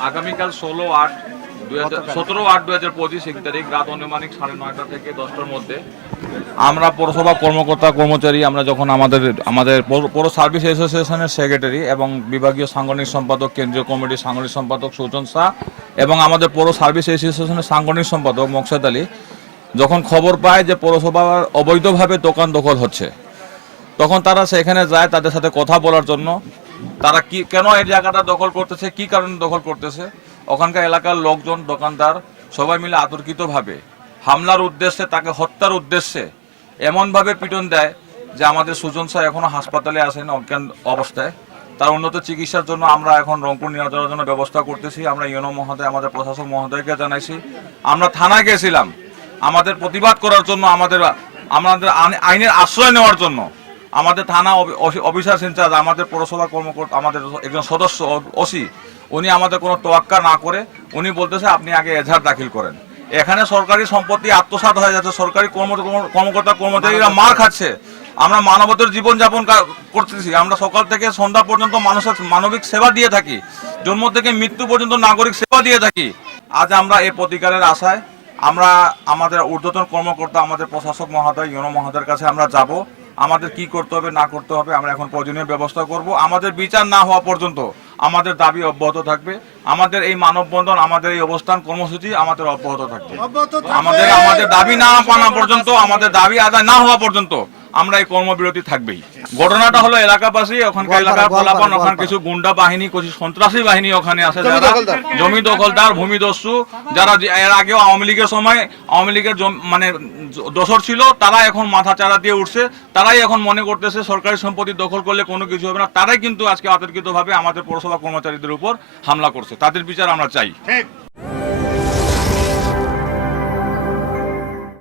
আগামীকাল ষোলো আট দুই হাজার সতেরো আট দু হাজার পঁচিশ এক তারিখ রাত অনুমানিক সাড়ে নয়টা থেকে দশটার মধ্যে আমরা পৌরসভা কর্মকর্তা কর্মচারী আমরা যখন আমাদের আমাদের পৌর- পৌর সার্ভিস অ্যাসোসিয়েশনের সেক্রেটারি এবং বিভাগীয় সাংগঠনিক সম্পাদক কেন্দ্রীয় কমিটির সাংগঠনিক সম্পাদক সুজন শাহ এবং আমাদের পৌর সার্ভিস অ্যাসোসিয়েশনের সাংগঠনিক সম্পাদক মকসাদ আলী যখন খবর পায় যে পৌরসভার অবৈধভাবে দোকান দখল হচ্ছে তখন তারা সেখানে যায় তাদের সাথে কথা বলার জন্য তারা কি, কেন এই জায়গাটা দখল করতেছে? কি কারণে দখল করতেছে? ওখানকার এলাকার লোকজন, দোকানদার সবাই মিলে আতর্কিতভাবে হামলার উদ্দেশ্যে, তাকে হত্যার উদ্দেশ্যে এমনভাবে পিটন দেয় যে আমাদের সুজন স্যার এখনও হাসপাতালে আসেন অজ্ঞান অবস্থায়। তার উন্নত চিকিৎসার জন্য আমরা এখন রংপুর নিয়ে যাওয়ার জন্য ব্যবস্থা করতেছি। আমরা ইউনো মহোদয়, আমাদের প্রশাসক মহোদয়কে জানাইছি। আমরা থানায় গেছিলাম। আমাদের প্রতিবাদ করার জন্য আমাদের আমাদের আইন- আইনের আশ্রয় নেওয়ার জন্য। আমাদের থানা অফিসার ইনচার্জ আমাদের পৌরসভা কর্মকর্তা আমাদের একজন সদস্য ওসি উনি আমাদের কোনো তোয়াক্কা না করে উনি বলতেছে আপনি আগে এজাহার দাখিল করেন। এখানে সরকারি সম্পত্তি আত্মসাৎ হয়ে যাচ্ছে সরকারি কর্ম- কর্মকর্তা কর্মচারীরা মার খাচ্ছে। আমরা মানবতার জীবনযাপন করতেছি। আমরা সকাল থেকে সন্ধ্যা পর্যন্ত মানুষের মানবিক সেবা দিয়ে থাকি। জন্ম থেকে মৃত্যু পর্যন্ত নাগরিক সেবা দিয়ে থাকি। আজ আমরা এই প্রতিকারের আশায় আমরা আমাদের ঊর্ধ্বতন কর্মকর্তা আমাদের প্রশাসক মহোদয় ইউনো মহোদয়ের কাছে আমরা যাব। আমাদের কি করতে হবে না করতে হবে আমরা এখন প্রয়োজনীয় ব্যবস্থা করব। আমাদের বিচার না হওয়া পর্যন্ত আমাদের দাবি অব্যাহত থাকবে। আমাদের এই মানববন্ধন আমাদের এই অবস্থান কর্মসূচি আমাদের অব্যাহত থাকবে। আমাদের আমাদের দাবি না পানা পর্যন্ত আমাদের দাবি আদায় না হওয়া পর্যন্ত আমরা এই কর্মবিরতি থাকবেই। ঘটনাটা হলো এলাকাবাসী ওখানকার এলাকার পোলাপান ওখানে কিছু গুন্ডা বাহিনী কিছু সন্ত্রাসী বাহিনী ওখানে আছে যারা জমি দখলদার ভূমিদস্যু যারা এর আগেও আওয়ামী লীগের সময় আওয়ামী লীগের মানে দোসর ছিল তারা এখন মাথা চারা দিয়ে উঠছে তারাই এখন মনে করতেছে সরকারি সম্পত্তি দখল করলে কোনো কিছু হবে না। তারাই কিন্তু আজকে আতর্কিতভাবে আমাদের পৌরসভা কর্মচারীদের উপর হামলা করছে। তাদের বিচার আমরা চাই।